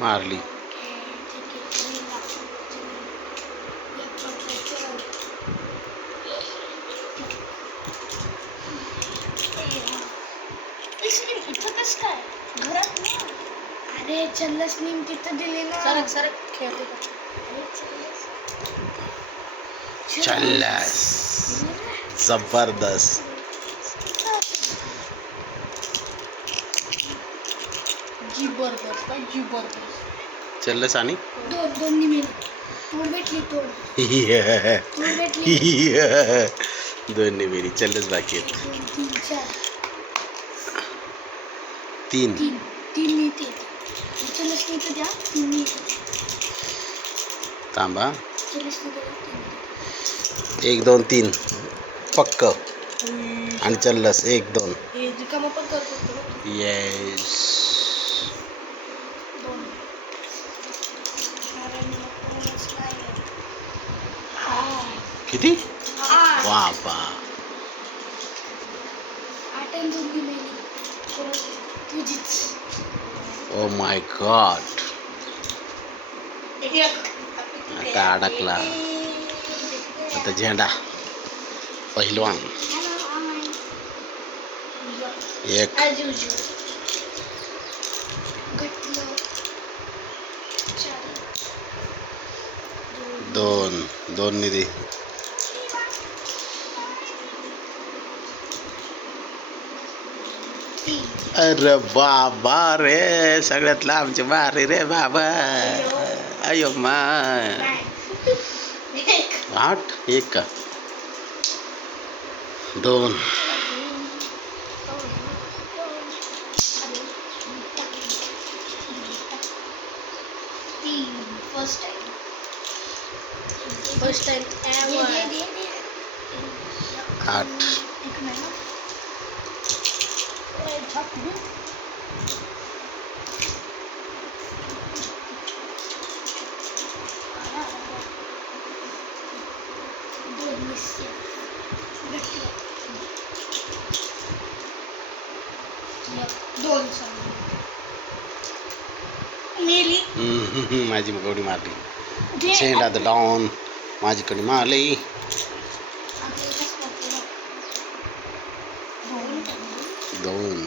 मारली. अरे चल्लस मी तिथं दिले ना. सरक खेळते. चल्लस जबरदस्त. चल्लस आणि दोन निमिष तोड भेटली. तोड भेटली. दोन निमिरी चल्लस बाकी आहेत. 3 तीन मिळते. चल्लस मी तर द्या. 3 मिळते. थांबा. चल्लस मी द्या. 1 2 3 पक्क. आणि चल्लस 1 2. येस. किती? बाबा. 8 आणि 2 मिळाली. तुझीच. Oh my God. आता अडकला. आता झेंडा पहिलवान. 1 2 निधी. अरे बाबा रे, सगळ्यात लांबची मारी रे बाबा. अयो मा 8 1 का 2. फर्स्ट टाइम 8 माझी कडी मारली. झेंडा द डॉन माझी कडी मारली. 2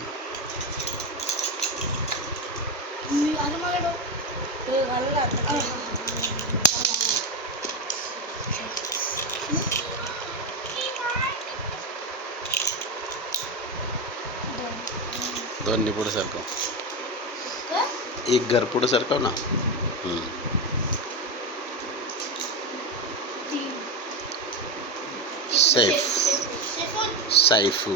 2 पुढे सरकव. 1 घर पुढे सरकव ना. सेफ. सैफू.